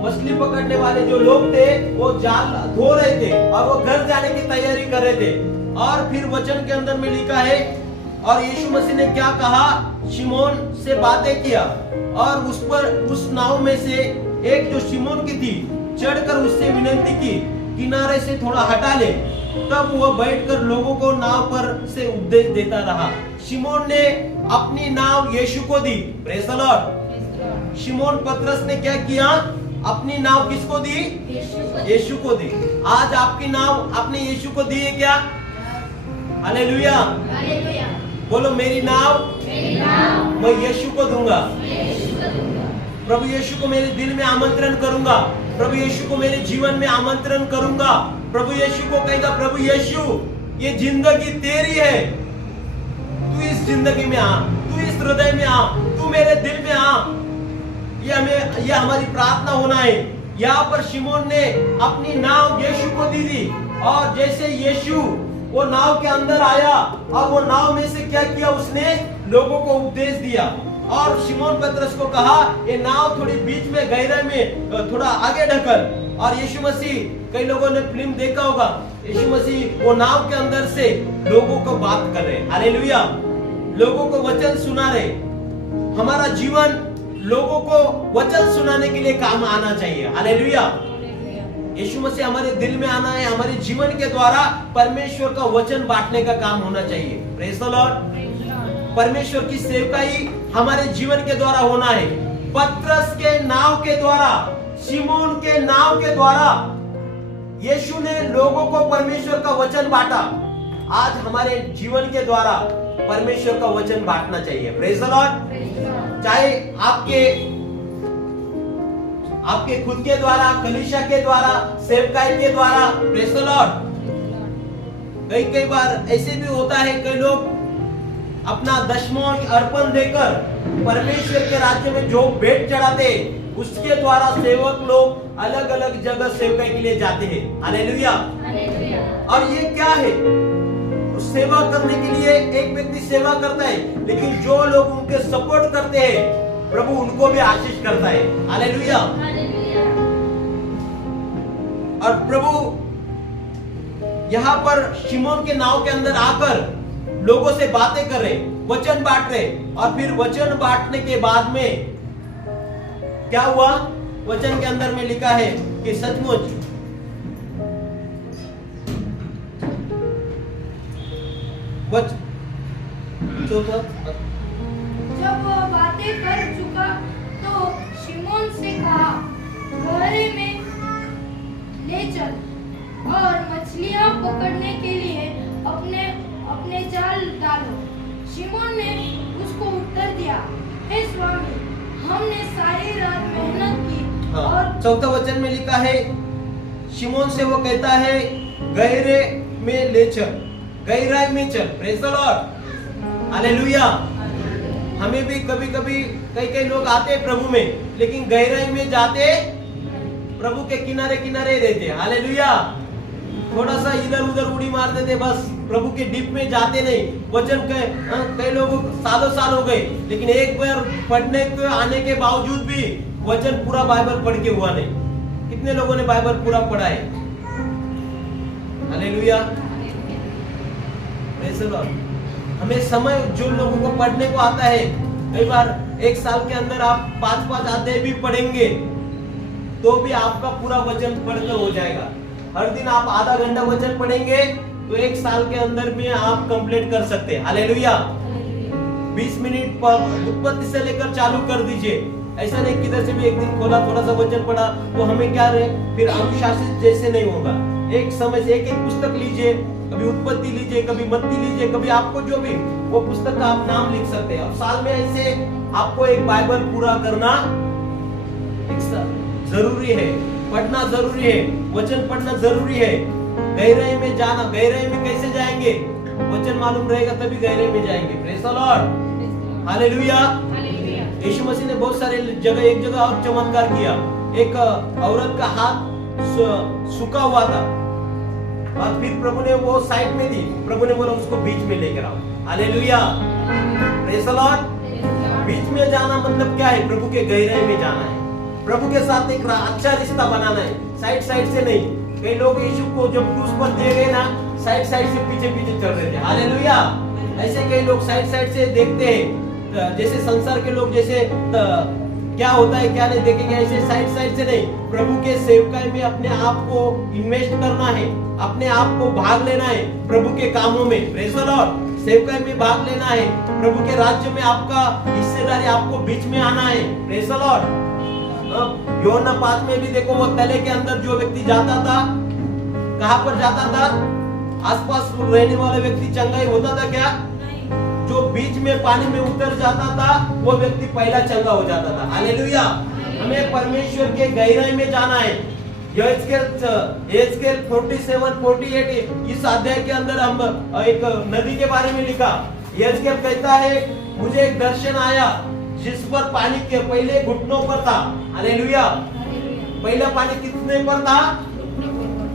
मछली पकड़ने वाले जो लोग थे वो जाल धो रहे थे और वो घर जाने की तैयारी कर रहे थे। और फिर वचन के अंदर में लिखा है, और यीशु मसीह ने क्या कहा, शिमोन से बातें किया और उस पर उस नाव में से एक जो शिमोन की थी चढ़कर उससे विनती की किनारे से थोड़ा हटा ले। तब वह बैठकर लोगों को नाव पर से उपदेश देता रहा। शिमोन ने अपनी नाव यीशु को दी। Praise the lord. Shimon Patras ने क्या किया, अपनी नाव किसको दी? यीशु को दी। आज आपकी नाव आपने यीशु को दी है क्या? हालेलुया। बोलो, मेरी नाव मैं यीशु को दूंगा। प्रभु यीशु को मेरे दिल में आमंत्रण करूंगा। प्रभु यीशु को मेरे जीवन में आमंत्रण करूंगा। प्रभु यीशु को कहेगा, प्रभु यीशु ये जिंदगी तेरी है, तू इस जिंदगी में आ, तू इस हृदय में आ, तू मेरे दिल में आ। ये हमारी प्रार्थना होना है। यहाँ पर शिमोन ने अपनी नाव यीशु को दी थी और जैसे यीशु वो नाव के अंदर आया और वो नाव में से क्या किया, उसने लोगों को उपदेश दिया। और शिमोन पतरस को कहा, ये नाव थोड़ी बीच में गहरे में थोड़ा आगे ढकल। और यीशु मसीह, कई लोगों ने फिल्म देखा होगा, यीशु मसीह वो नाव के अंदर से लोगों को बात कर रहे। हालेलुया। लोगों को वचन सुना रहे। हमारा जीवन लोगों को वचन सुनाने के लिए काम आना चाहिए। हालेलुया। यीशु मसीह हमारे दिल में आना है, हमारे जीवन के द्वारा परमेश्वर का वचन बांटने का काम होना चाहिए। Praise the Lord. परमेश्वर की सेवकाई हमारे जीवन के द्वारा होना है। पतरस के नाव के द्वारा, शिमोन के नाव के द्वारा यीशु ने लोगों को परमेश्वर का वचन बांटा। आज हमारे जीवन के द्वारा परमेश्वर का वचन बांटना चाहिए। Praise the Lord. चाहे आपके खुद के द्वारा, कलीसिया के द्वारा, सेवकाई के द्वारा। Praise the Lord. कई बार ऐसे भी होता है, कई लोग अपना दशमों अर्पण देकर परमेश्वर के राज्य में जो भेंट चढ़ाते, उसके द्वारा सेवक लोग अलग अलग जगह सेवकाई के लिए जाते हैं। हालेलुया। और ये क्या है, सेवा करने के लिए एक व्यक्ति सेवा करता है, लेकिन जो लोग उनके सपोर्ट करते हैं, प्रभु उनको भी आशीष करता है। हालेलुया। और प्रभु यहाँ पर शिमोन के नाव के अंदर आकर लोगों से बातें कर रहे, वचन बांट रहे, और फिर वचन बांटने के बाद में क्या हुआ? वचन के अंदर में लिखा है कि सचमुच जब वह बातें कर चुका तो शिमोन से कहा, गहरे में ले चल और मछलियां पकड़ने के लिए अपने अपने जाल डालो। शिमोन ने उसको उत्तर दिया, हे स्वामी, हमने सारी रात मेहनत की। और चौथा वचन में लिखा है, शिमोन से वो कहता है गहरे में ले चल, गहराई में चल। Praise the lord, hallelujah. हमें भी कभी कभी कई लोग आते हैं प्रभु में, लेकिन गहराई में जाते प्रभु के किनारे किनारे रहते। हालेलुया। थोड़ा सा इधर उधर उड़ी मार देते, बस प्रभु के डीप में जाते नहीं। वचन कई लोगों सालों साल हो गए, लेकिन एक बार पढ़ने के आने के बावजूद भी वचन पूरा बाइबल पढ़ के हुआ नहीं। कितने लोगों ने बाइबल पूरा पढ़ा है? Hallelujah, praise the Lord. हमें समय, जो लोगों को पढ़ने को आता है, कई बार एक साल के अंदर आप 5-5 अध्याय भी पढ़ेंगे तो भी आपका पूरा वचन पढ़कर हो जाएगा। हर दिन आप आधा घंटा वचन पढ़ेंगे तो एक साल के अंदर में आप कंप्लीट कर सकते हैं। हालेलुया। 20 मिनट उत्पत्ति से लेकर चालू कर दीजिए। ऐसा नहीं किधर से भी एक दिन खोला, थोड़ा सा वचन पढ़ा तो हमें क्या रहे, फिर अनुशासित जैसे नहीं होगा। एक समय से एक पुस्तक लीजिए, कभी उत्पत्ति लीजिए, कभी मत्ती लीजिए, कभी आपको जो भी वो पुस्तक का आप नाम लिख सकते हैं। और साल में ऐसे आपको एक बाइबल पूरा करना जरूरी है, पढ़ना जरूरी है, वचन पढ़ना जरूरी है। गहराई में जाना, गहराई में कैसे जाएंगे? वचन मालूम रहेगा तभी गहराई में जाएंगे। Praise the lord, hallelujah. Yeshu Masih ने बहुत सारे जगह, एक जगह और चमत्कार किया। एक औरत का हाथ सूखा हुआ था और फिर प्रभु ने वो साइड में दी, प्रभु ने बोला उसको बीच में लेकर आओ। Hallelujah, praise the lord. बीच में जाना मतलब क्या है? प्रभु के गहराई में जाना है, प्रभु के साथ एक अच्छा रिश्ता बनाना है, साइड साइड से नहीं। कई लोग यीशु को जब क्रूस पर दिए गए ना, साइड साइड से पीछे पीछे चल रहे थे। हालेलुया। ऐसे कई लोग साइड साइड से देखते हैं, जैसे संसार के लोग जैसे क्या होता है क्या नहीं देखेंगे, ऐसे साइड साइड से नहीं। प्रभु के सेवकाई में अपने आप को इन्वेस्ट करना है, अपने आप को भाग लेना है प्रभु के कामों में। Praise the Lord. सेवकाई में भाग लेना है, प्रभु के राज्य में आपका हिस्सेदारी, आपको बीच में आना है। Praise the Lord. यूहन्ना 5 में भी देखो, वो तले के अंदर जो व्यक्ति जाता था, कहां पर जाता था? आसपास रहने वाले व्यक्ति चंगाई होता था क्या? जो बीच में पानी में उतर जाता था वो व्यक्ति पहला चंगा हो जाता था। हालेलुया। हमें परमेश्वर के गहराई में जाना है। यहेजकेल 47-48 इस अध्याय के अंदर हम एक नदी के बारे में लिखा। यहेजकेल कहता है, मुझे एक दर्शन आया जिस पर पानी के पहले घुटनों पर था। हालेलुया। पहला पानी कितने पर था?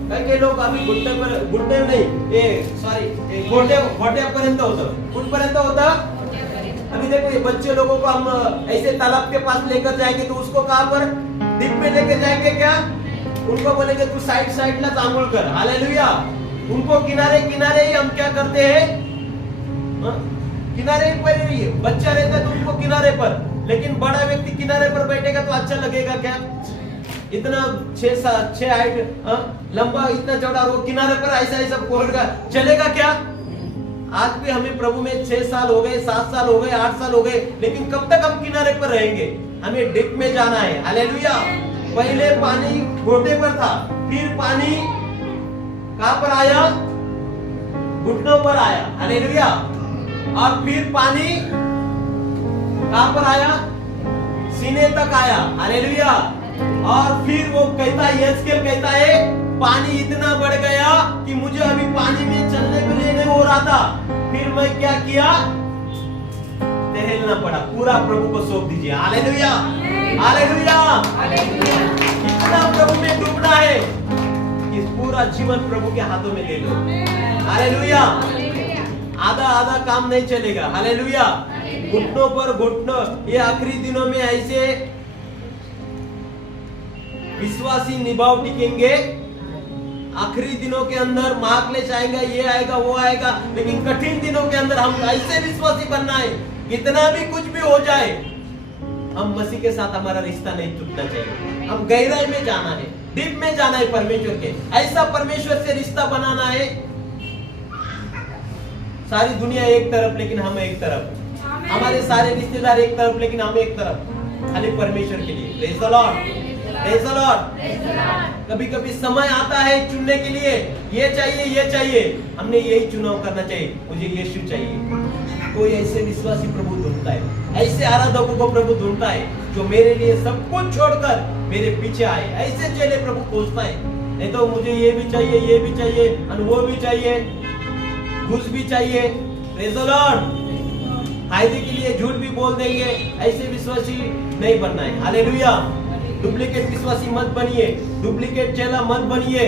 कई लोग अभी घुटने नहीं, घोट्यापर्यंत होतं, कुठपर्यंत होतं? अभी देखो ये बच्चे लोगों को हम ऐसे तालाब के पास लेकर जाएंगे तो उसको कहां पर? डीप में लेकर जाएंगे क्या? उनको बोलेंगे तू साइड साइड ला आंघोळ कर। हालेलुया। उनको किनारे किनारे ही हम क्या करते हैं? किनारे पर ही बच्चा रहता है तो उनको किनारे पर, लेकिन बड़ा व्यक्ति किनारे पर बैठेगा तो अच्छा लगेगा क्या? इतना 6 हाइट लंबा, इतना चौड़ा, वो किनारे पर ऐसा ऐसा पकड़ेगा, चलेगा क्या? आज भी हमें प्रभु में 6 साल हो गए, 7 साल हो गए, 8 साल हो गए, लेकिन कब तक हम किनारे पर रहेंगे? हमें डीप में जाना है। हालेलुया। पहले पानी घोटे पर था, फिर पानी कहां पर आया? घुटनों पर आया। हालेलुया। और फिर पानी कहां पर आया? सीने तक आया। हालेलुया। और फिर वो कहता है, यहेजकेल कहता है, पानी इतना बढ़ गया कि मुझे अभी पानी में चलने के लिए नहीं हो रहा था। फिर मैं क्या किया? टहलना पड़ा। पूरा प्रभु को सौंप दीजिए। Hallelujah, hallelujah, hallelujah. इतना प्रभु में डूबना है कि पूरा जीवन प्रभु के हाथों में दे दो। हालेलुया। आधा आधा काम नहीं चलेगा। हालेलुया। घुटनों पर घुटनों, ये आखिरी दिनों में ऐसे विश्वासी निभाव टिकेंगे आखिरी दिनों के अंदर महाक्लेश आएगा, ये आएगा, वो आएगा, लेकिन कठिन दिनों के अंदर हम ऐसे विश्वासी बनना है, कितना भी कुछ भी हो जाए, हम मसीह के साथ हमारा रिश्ता नहीं टूटना चाहिए। हम गहराई में जाना है, डीप में जाना है परमेश्वर के, ऐसा परमेश्वर से रिश्ता बनाना है। सारी दुनिया एक तरफ लेकिन हम एक तरफ, हमारे सारे रिश्तेदार एक तरफ लेकिन हम एक तरफ, खाली परमेश्वर के लिए। Praise the Lord, praise the Lord. कभी कभी समय आता है चुनने के लिए, ये चाहिए, ये चाहिए, हमने यही चुनाव करना चाहिए, मुझे यीशु चाहिए। कोई ऐसे विश्वासी प्रभु ढूंढता है, ऐसे आराधकों को प्रभु ढूंढता है जो मेरे लिए सब कुछ छोड़कर मेरे पीछे आए। ऐसे चेले प्रभु खोजता है, नहीं तो मुझे ये भी चाहिए, ये भी चाहिए, वो भी चाहिए, घूस भी चाहिए। Praise the Lord. फायदे के लिए झूठ भी बोल देंगे, ऐसे विश्वासी नहीं बनना है। हालेलुया। डुप्लीकेट विश्वासी मत बनिए, डुप्लीकेट चेला मत बनिए।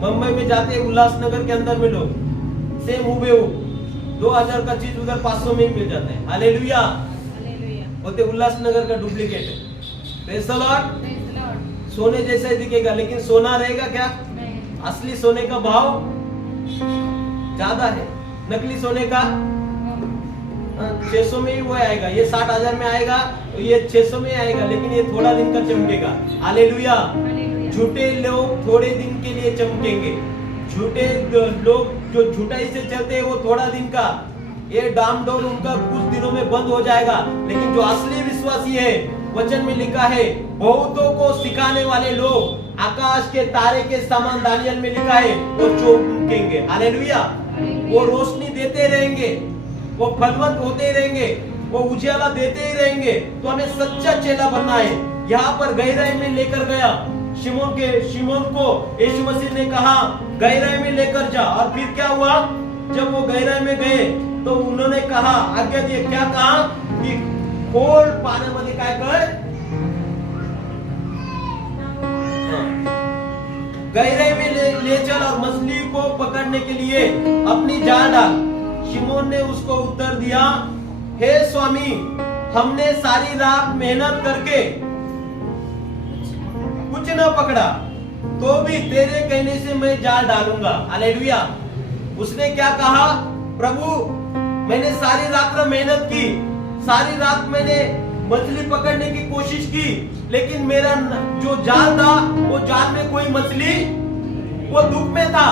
मुंबई में जाते हैं उल्लासनगर के अंदर में लोग सेम हुबेहू 2000 का चीज उधर 500 में ही मिल जाता है। हालेलुया। बोलते उल्लासनगर का डुप्लीकेट है। Praise the Lord. सोने जैसा ही दिखेगा लेकिन सोना रहेगा क्या? असली सोने का भाव ज्यादा है, नकली सोने का 600 में ही वो आएगा, ये 60,000 में आएगा, तो ये 600 में आएगा, लेकिन ये थोड़ा दिन का चमकेगा। हालेलुया। झूठे लोग थोड़े दिन के लिए चमकेंगे, झूठे लोग जो झूठाई से चलते हैं वो थोड़ा दिन का, ये डाम डोल उनका कुछ दिनों में बंद हो जाएगा। लेकिन जो असली विश्वासी है, वचन में लिखा है, बहुतों को सिखाने वाले लोग आकाश के तारे के समान, दानियल में लिखा है, वो चमकेंगे। हालेलुया। वो रोशनी देते रहेंगे, वो फलवंत होते रहेंगे, वो उजाला देते ही रहेंगे। तो हमें सच्चा चेला बनना है। यहाँ पर गहराई में लेकर गया शिमोन को यीशु मसीह ने कहा गहराई में लेकर जा, और फिर क्या हुआ? जब वो गहराई में गए तो उन्होंने कहा, आज्ञा दिए, क्या कहा कि खोल पाण्यामध्ये काय कर, गहराई में ले चल और मछली को पकड़ने के लिए अपनी जान डाल। शिमोन ने उसको उत्तर दिया, हे स्वामी, हमने सारी रात मेहनत करके कुछ न पकड़ा, तो भी तेरे कहने से मैं जाल डालूंगा। हालेलुया। उसने क्या कहा? प्रभु, मैंने सारी रात मेहनत की, सारी रात मैंने मछली पकड़ने की कोशिश की, लेकिन मेरा जो जाल था, वो जाल में कोई मछली, वो दुख में था,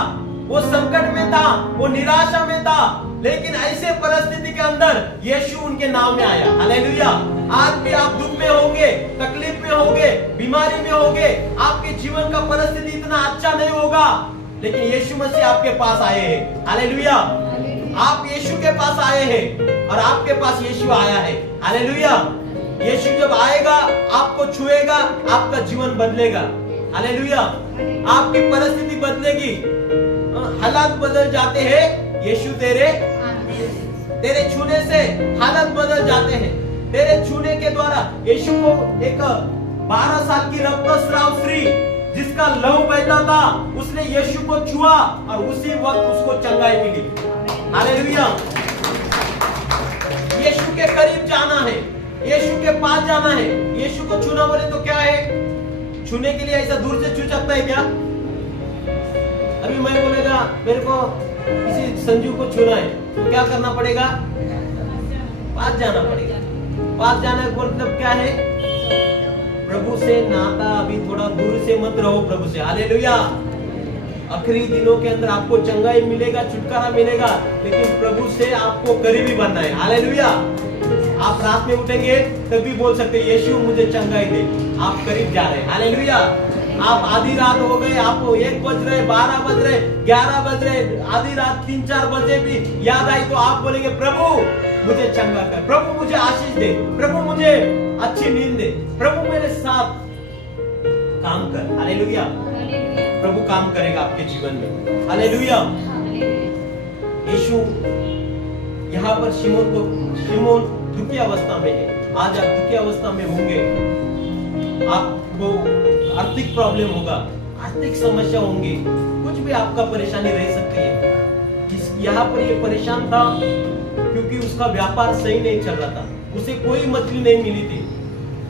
वो संकट में था, वो निराशा में था। लेकिन ऐसे परिस्थिति के अंदर यीशु उनके नाम में आया। हालेलुया। आज भी आप दुख में होंगे, तकलीफ में होंगे, बीमारी में होंगे, आपके जीवन का परिस्थिति इतना अच्छा नहीं होगा, लेकिन यीशु मसीह आपके पास आए हैं। हालेलुया। आप यीशु के पास आए हैं और आपके पास यीशु आया है। हालेलुया। यीशु जब आएगा, आपको छुएगा, आपका जीवन बदलेगा। हालेलुया। आपकी परिस्थिति बदलेगी, हालात बदल जाते हैं। यीशु तेरे छूने से हालत बदल जाते हैं। तेरे छूने के द्वारा यीशु को एक 12 साल की रक्तस्राव स्त्री जिसका लहू बहता था, उसने यीशु को छुआ और उसी वक्त उसको चंगाई मिली। हालेलुया। यीशु के करीब जाना है, यीशु के पास जाना है। यीशु को छूना बोले तो क्या है? छूने के लिए ऐसा दूर से छू सकता है क्या? अभी मैं बोलेगा मेरे को किसी संजू को छूना है, तो क्या करना पड़ेगा? पास जाना पड़ेगा। पास जाने का मतलब क्या है? प्रभु से नाता, अभी थोड़ा दूर से मत रहो प्रभु से। हालेलुया। आखिरी दिनों के अंदर आपको चंगाई मिलेगा, छुटकारा मिलेगा, लेकिन प्रभु से आपको करीबी बनना है। हालेलुया। आप रात में उठेंगे तब भी बोल सकते हैं, यीशु मुझे चंगाई दे। आप करीब जा रहे हैं। हालेलुया। आप आधी रात हो गए, आपको 1 बज रहे, 12 बज रहे, 11 बज रहे, आधी रात 3-4 बजे भी याद आई तो आप बोलेंगे, प्रभु मुझे चंगा कर, प्रभु मुझे आशीष दे, प्रभु मुझे अच्छी नींद दे, प्रभु मेरे साथ काम कर। हालेलुया। प्रभु काम करेगा आपके जीवन में। हालेलुया। यीशु यहाँ पर शिमोन दुखी अवस्था में है। आज आप दुखी अवस्था में होंगे, आपको आर्थिक प्रॉब्लम होगा, आर्थिक समस्या होंगी, कुछ भी आपका परेशानी रह सकती है। यहाँ पर ये परेशान था क्योंकि उसका व्यापार सही नहीं चल रहा था, उसे कोई मछली नहीं मिली थी।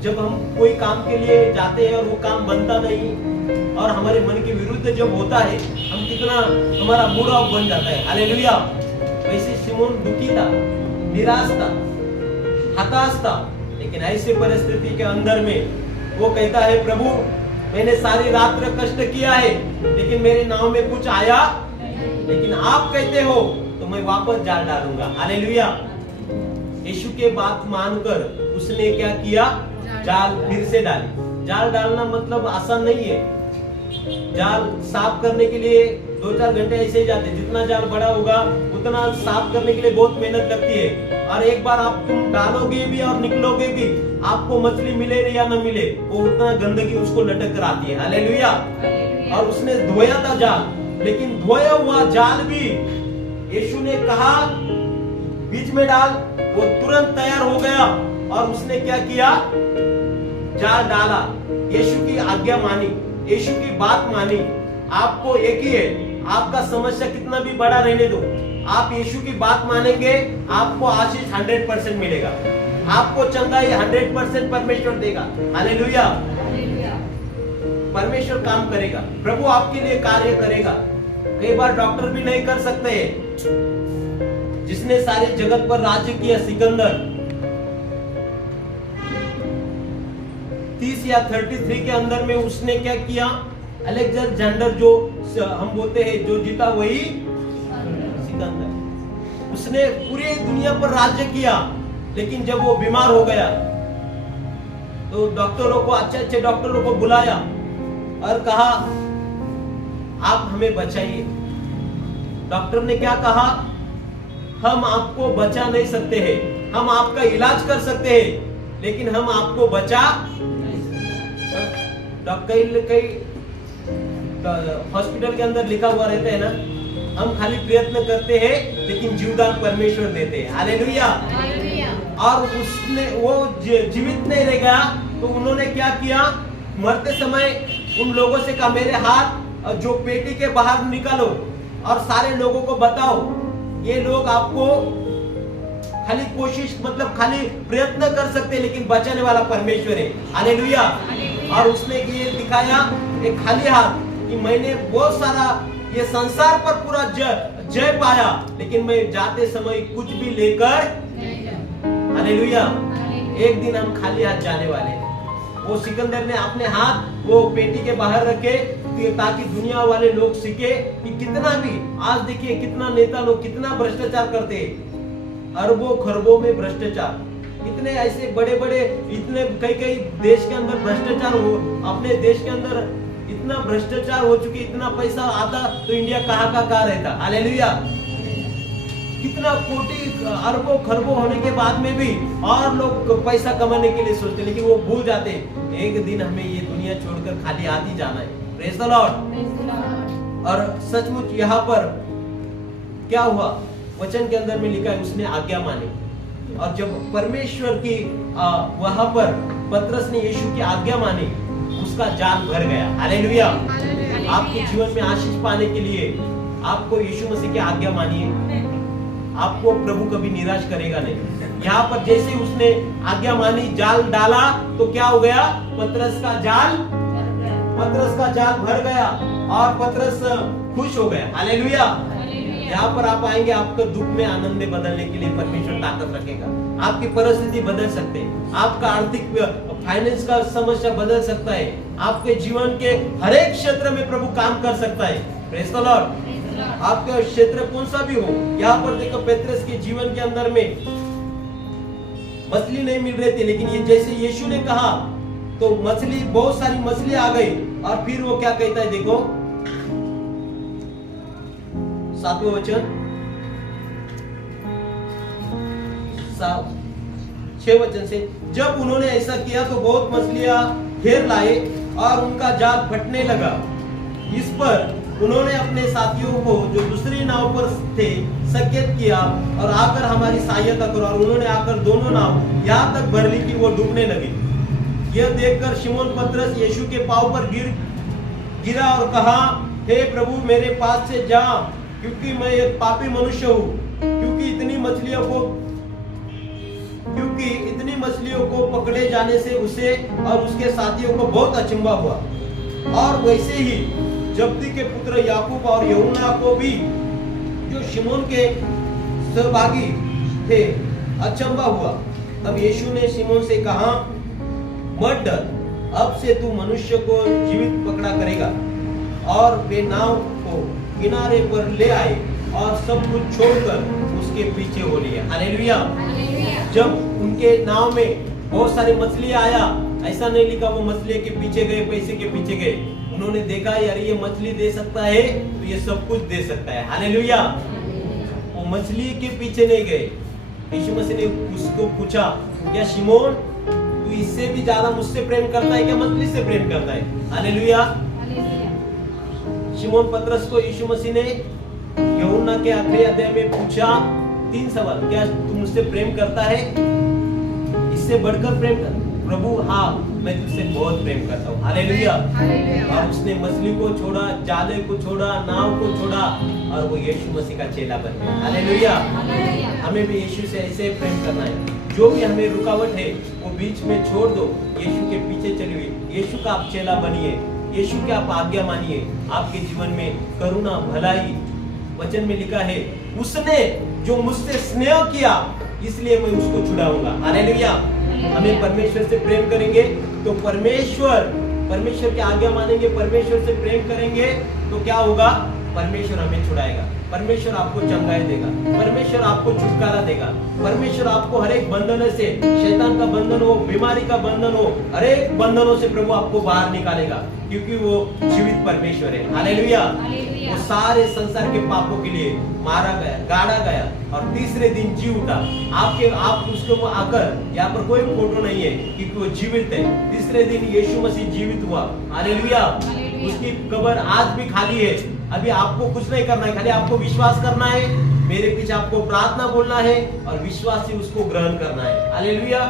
जब हम कोई काम के लिए जाते हैं और वो काम बनता नहीं और हमारे मन के विरुद्ध जब होता है, हम कितना हमारा मूड ऑफ बन जाता है। हालेलुया। वैसे शिमोन दुखी था, निराश था, हताश था, लेकिन ऐसे परिस्थिति के अंदर में वो कहता है, प्रभु मैंने सारी रात कष्ट किया है लेकिन मेरे नाव में कुछ आया, लेकिन आप कहते हो तो मैं वापस जाल डालूंगा। हालेलुया। यीशु के बात मानकर उसने क्या किया, जाल फिर से डाली। जाल डालना मतलब आसान नहीं है। जाल साफ करने के लिए 2-4 घंटे ऐसे ही जाते, जितना जाल बड़ा होगा उतना साफ करने के लिए बहुत मेहनत लगती है। और एक बार आप तुम डालोगे भी और निकलोगे भी, आपको मछली मिले या न मिले, वो उतना गंदगी उसको लटक कर आती है। हालेलुया। और उसने धोया था जाल, लेकिन धोया हुआ जाल भी यीशु ने कहा बीच में डाल, वो तुरंत तैयार हो गया और उसने क्या किया, जाल डाला। यीशु की आज्ञा मानी, यीशु की बात मानी। आपको एक ही है, आपका समस्या कितना भी बड़ा रहने दो, आप यीशु की बात मानेंगे, आपको आशीष 100% मिलेगा, आपको चंगाई 100% परमेश्वर देगा। हालेलुया। परमेश्वर काम करेगा, प्रभु आपके लिए कार्य करेगा। कई बार डॉक्टर भी नहीं कर सकते हैं। जिसने सारे जगत पर राज्य किया, सिकंदर 30 या 33 के अंदर में उसने क्या किया, अलेक्जेंडर जो हम बोलते हैं जो जीता वही सिकंदर, उसने पूरी दुनिया पर राज्य किया। लेकिन जब वो बीमार हो गया तो डॉक्टरों को, अच्छे डॉक्टरों को बुलाया और कहा आप हमें बचाइए। डॉक्टर ने क्या कहा, हम आपको बचा नहीं सकते हैं, हम आपका इलाज कर सकते हैं लेकिन हम आपको बचा। कई हॉस्पिटल के अंदर लिखा हुआ रहता है ना, हम खाली प्रयत्न करते हैं लेकिन जीवदान परमेश्वर देते हैं। हालेलुया। और उसने वो जीवित नहीं रह गया तो उन्होंने क्या किया, मरते समय उन लोगों से कहा मेरे हाथ जो पेटी के बाहर निकालो और सारे लोगों को बताओ, ये लोग आपको खाली कोशिश मतलब खाली प्रयत्न कर सकते हैं लेकिन बचाने वाला परमेश्वर है। हालेलुया। और उसने ये दिखाया एक खाली हाथ कि मैंने बहुत सारा ये संसार पर पूरा जय पाया लेकिन मैं जाते समय कुछ भी लेकर। हालेलुया। एक दिन हम खाली हाथ जाने वाले हैं। वो सिकंदर ने अपने हाथ वो पेटी के बाहर रखे ताकि दुनिया वाले लोग सीखे कि कितना भी, आज देखिए कितना नेता लोग कितना भ्रष्टाचार करते हैं, अरबों खरबों में भ्रष्टाचार, इतने ऐसे बड़े बड़े, इतने कई देश के अंदर भ्रष्टाचार हो, अपने देश के अंदर इतना भ्रष्टाचार हो चुकी, इतना पैसा आता तो इंडिया कहाँ का कहाँ रहता। हालेलुया। कितना कोटि अरबों खरबों होने के बाद में भी और लोग पैसा कमाने के लिए सोचते, लेकिन वो भूल जाते एक दिन हमें ये दुनिया छोड़कर खाली हाथ ही जाना है। Praise the Lord. और सचमुच यहाँ पर क्या हुआ, वचन के अंदर में लिखा है उसने आज्ञा मानी। और जब परमेश्वर की वहां पर पतरस ने यीशु की आज्ञा मानी, उसका जाल भर गया। हालेलुया। आपके जीवन में आशीष पाने के लिए आपको यीशु मसीह की आज्ञा मानिए, आपको प्रभु कभी निराश करेगा नहीं। यहाँ पर जैसे उसने आज्ञा मानी, जाल डाला तो क्या हो गया, पतरस का जाल भर गया और पतरस खुश हो गया। हालेलुया। यहाँ पर आप आएंगे, आपका दुख में आनंद में बदलने के लिए परमेश्वर ताकत रखेगा। आपकी परिस्थिति बदल सकते हैं, आपका आर्थिक फाइनेंस का समस्या बदल सकता है, आपके जीवन के हर एक क्षेत्र में प्रभु काम कर सकता है। Praise the Lord. आपका क्षेत्र कौन सा भी हो, यहाँ पर देखो पतरस के जीवन के अंदर में मछली नहीं मिल रही थी, लेकिन ये जैसे यीशु ने कहा तो मछली, बहुत सारी मछली आ गई। और फिर वो क्या कहता है, देखो 7वें वचन 6 वचन से, जब उन्होंने ऐसा किया तो बहुत मछलियां घेर लाए और उनका जाल फटने लगा। इस पर उन्होंने अपने साथियों को जो दूसरी नाव पर थे संकेत किया और आकर हमारी सहायता करो। और उन्होंने आकर दोनों नाव यहाँ तक भर ली कि वो डूबने लगी। यह देखकर शिमोन पतरस यीशु के पांव पर गिरा और कहा, हे प्रभु मेरे पास से जा, क्योंकि मैं एक पापी मनुष्य हूँ। क्योंकि इतनी मछलियों को क्योंकि इतनी मछलियों को पकड़े जाने से उसे और उसके साथियों को बहुत अचंभा हुआ। और वैसे ही जब्दी के पुत्र याकूब और यूहन्ना को भी, जो शिमोन के सहभागी थे, अचंभा हुआ। तब यीशु ने शिमोन से कहा, मत डर, अब से तू मनुष्य को जीवित पकड़ा करेगा। और वे नाव को किनारे पर ले आए और सब कुछ छोड़कर उसके पीछे हो लिए। हालेलुया। जब उनके नाव में बहुत सारी मछली आया, ऐसा नहीं लिखा वो मछली के पीछे गए, पैसे के पीछे गए। उन्होंने देखा यार ये मछली दे सकता है तो ये सब कुछ दे सकता है। हालेलुया। वो मछली के पीछे नहीं गए। यीशु मसीह ने उसको पूछा, क्या शिमोन तू इससे भी ज्यादा मुझसे प्रेम करता है क्या मछली से प्रेम करता है? हालेलुया। शिमोन पतरस को यीशु मसीह ने यूहन्ना के आखिरी अध्याय में पूछा 3 सवाल, क्या तू मुझसे प्रेम करता है? इससे बढ़कर प्रेम कर? प्रभु हाँ, मैं तुझसे बहुत प्रेम करता हूँ। हालेलुया। और उसने मछली को छोड़ा, जाले को छोड़ा, नाव को छोड़ा और वो यीशु मसीह का चेला बन गया। हालेलुया। हमें भी यीशु से ऐसे प्रेम करना है। जो भी हमें रुकावट है वो बीच में छोड़ दो, यीशु के पीछे चलिए, यीशु का आप चेला बनिए, यीशु की आप आज्ञा मानिए। आपके जीवन में करुणा, भलाई, वचन में लिखा है, उसने जो मुझसे स्नेह किया इसलिए मैं उसको छुड़ाऊंगा। हालेलुया। हमें परमेश्वर से प्रेम करेंगे तो परमेश्वर की आज्ञा मानेंगे, परमेश्वर से प्रेम करेंगे तो क्या होगा? परमेश्वर हमें छुड़ाएगा, परमेश्वर आपको चंगाई देगा, परमेश्वर आपको छुटकारा देगा, परमेश्वर आपको हर एक बंधन से, शैतान का बंधन हो, बीमारी का बंधन हो, हर एक बंधनों से प्रभु आपको बाहर निकालेगा, क्योंकि वो जीवित परमेश्वर है। हालेलुया। वो सारे संसार के पापों के लिए मारा गया, गाड़ा गया और तीसरे दिन जी उठा। आप उसको आकर, यहाँ पर कोई फोटो नहीं है क्योंकि वो जीवित है। तीसरे दिन यीशु मसीह जीवित हुआ। हालेलुया। उसकी कब्र आज भी खाली है। अभी आपको कुछ नहीं करना है, खाली आपको विश्वास करना है, मेरे पीछे आपको प्रार्थना बोलना है और विश्वास से उसको ग्रहण करना है। हालेलुया।